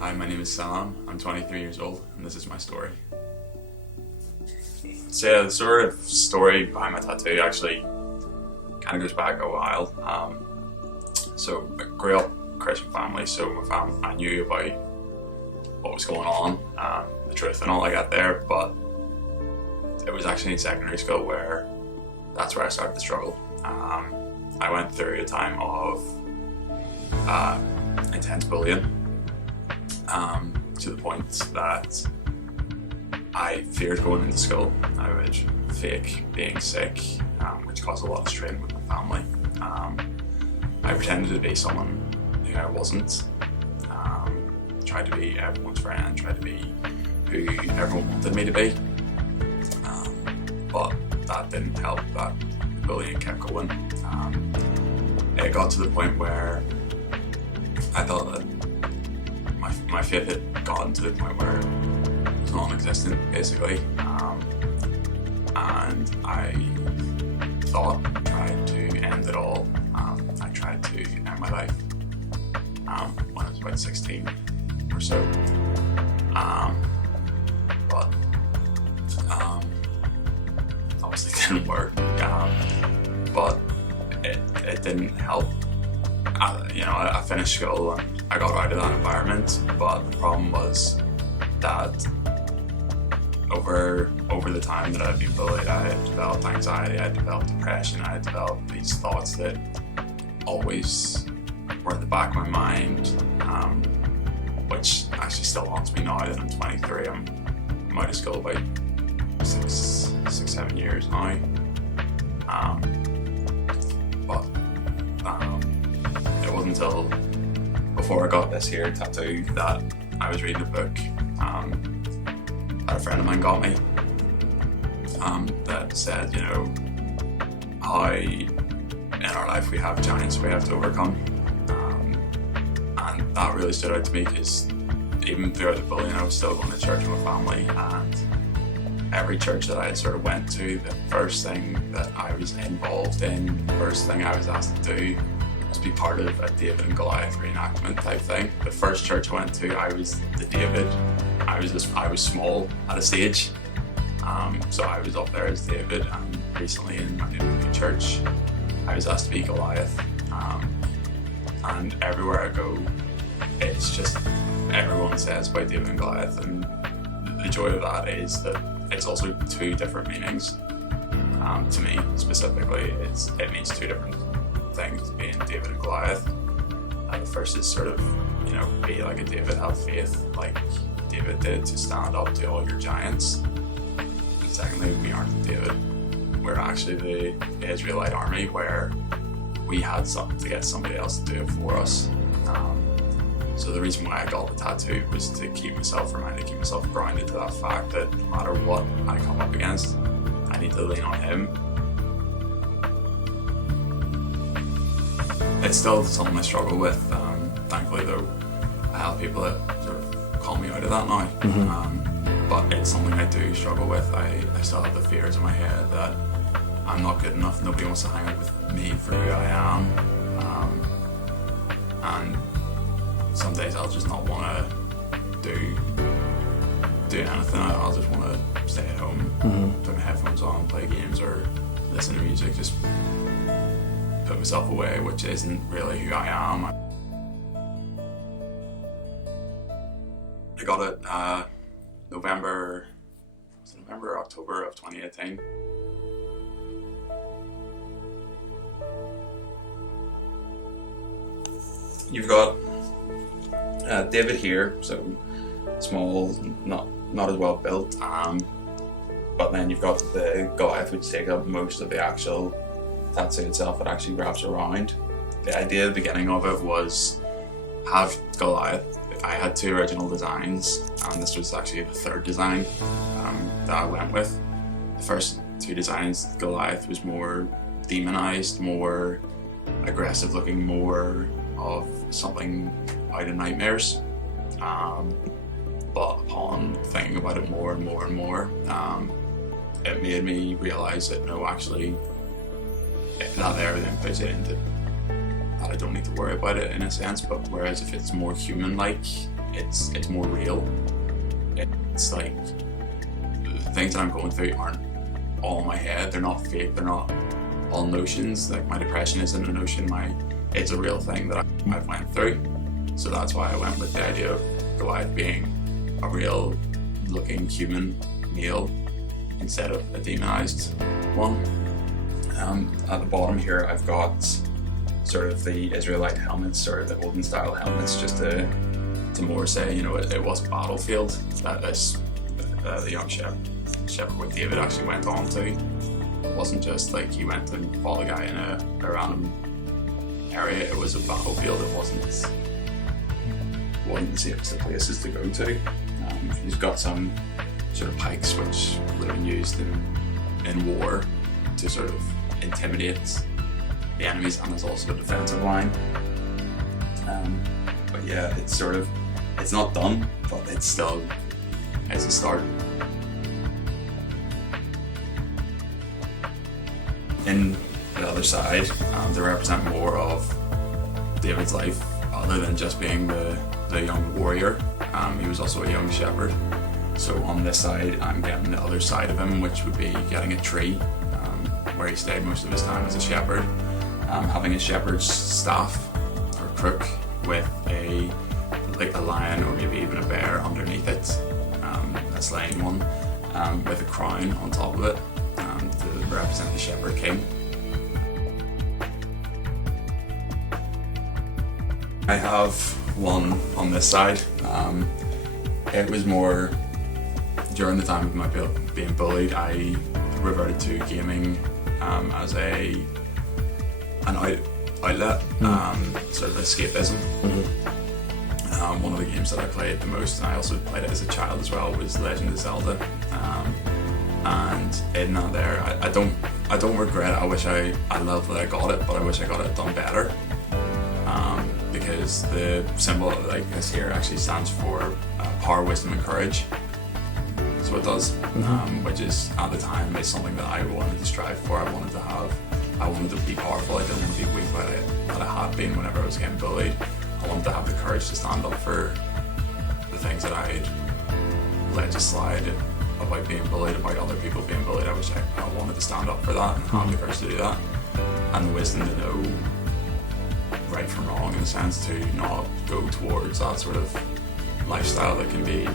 Hi, my name is Sam. I'm 23 years old, and this is my story. So the sort of story behind my tattoo actually kind of goes back a while. So I grew up Christian family, so I knew about what was going on, the truth and all like that there, but it was actually in secondary school where that's where I started to struggle. I went through a time of intense bullying, to the point that I feared going into school. I would fake being sick, which caused a lot of strain with my family. I pretended to be someone who I wasn't. Tried to be everyone's friend, tried to be who everyone wanted me to be. But that didn't help. That bullying kept going. It got to the point where I thought that my faith had gotten to the point where it was non-existent, basically. And I tried to end it all. I tried to end my life when I was about 16 or so. But obviously it didn't work. But it didn't help. I finished school and I got out of that environment, but the problem was that over the time that I'd been bullied, I had developed anxiety, I had developed depression, I had developed these thoughts that always were at the back of my mind, which actually still haunts me now that I'm 23. I'm out of school about 7 years now. But it wasn't until before I got this here tattoo that I was reading a book that a friend of mine got me, that said, how in our life we have giants we have to overcome. And that really stood out to me because even throughout the bullying, I was still going to church with my family, and every church that I had sort of went to, the first thing that I was involved in, the first thing I was asked to do was be part of a David and Goliath reenactment type thing. The first church I went to, I was the David. I was small at a stage, so I was up there as David, and recently in my new church, I was asked to be Goliath. And everywhere I go, it's just everyone says about David and Goliath, and the joy of that is that it's also two different meanings. To me specifically, it means two different things, being David and Goliath. The first is sort of, be like a David, have faith like David did to stand up to all your giants. And secondly, we aren't David. We're actually the Israelite army, where we had something to get somebody else to do it for us. So the reason why I got the tattoo was to keep myself reminded, keep myself grounded to that fact that no matter what I come up against, I need to lean on him. It's still something I struggle with. Thankfully though, I have people that sort of call me out of that now. Mm-hmm. But it's something I do struggle with. I still have the fears in my head that I'm not good enough, nobody wants to hang out with me for who I am. And some days I'll just not want to do anything. I'll just want to stay at home, put my headphones on, play games or listen to music, just put myself away, which isn't really who I am. I got it November or October of 2018. You've got David here, so small, not as well built, but then you've got the Goliath, which takes up most of the actual tattoo itself. It actually wraps around. The idea at the beginning of it was have Goliath. I had two original designs, and this was actually the third design that I went with. The first two designs, Goliath was more demonized, more aggressive looking, more of something out of nightmares. But upon thinking about it more and more and more, it made me realise that no, actually, that everything fits into that I don't need to worry about it in a sense. But whereas if it's more human-like, it's more real. It's like the things that I'm going through aren't all in my head. They're not fake. They're not all notions. Like my depression isn't a notion. It's a real thing that I've went through. So that's why I went with the idea of Goliath being a real looking human male instead of a demonized one. At the bottom here I've got sort of the Israelite helmets, or the olden style helmets, just to more say, it was a battlefield that this the young shepherd with David actually went on to. It wasn't just like he went and fought a guy in a random area. It was a battlefield. It wasn't the safest of places to go to. He's got some sort of pikes which would have been used in war to sort of intimidate the enemies, and there's also a defensive line. But yeah, it's not done, but it's a start. In the other side, they represent more of David's life, other than just being the young warrior. He was also a young shepherd. So on this side, I'm getting the other side of him, which would be getting a tree, where he stayed most of his time as a shepherd, having a shepherd's staff or crook with a lion or maybe even a bear underneath it, a slaying one, with a crown on top of it, to represent the shepherd king. I have one on this side. It was more during the time of my being bullied. I reverted to gaming as an outlet, sort of escapism. One of the games that I played the most, and I also played it as a child as well, was Legend of Zelda. And in that there, I don't regret it. I wish I love that I got it, but I wish I got it done better. Because the symbol like this here actually stands for power, wisdom, and courage. So it does, which is at the time is something that I wanted to strive for. I wanted to be powerful. I didn't want to be weak that I had been whenever I was getting bullied. I wanted to have the courage to stand up for the things that I'd let just slide about being bullied, about other people being bullied. I wanted to stand up for that and have the courage to do that, and the wisdom to know right from wrong, in a sense, to not go towards that sort of lifestyle that can be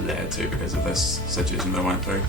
led to because of this situation that I went through.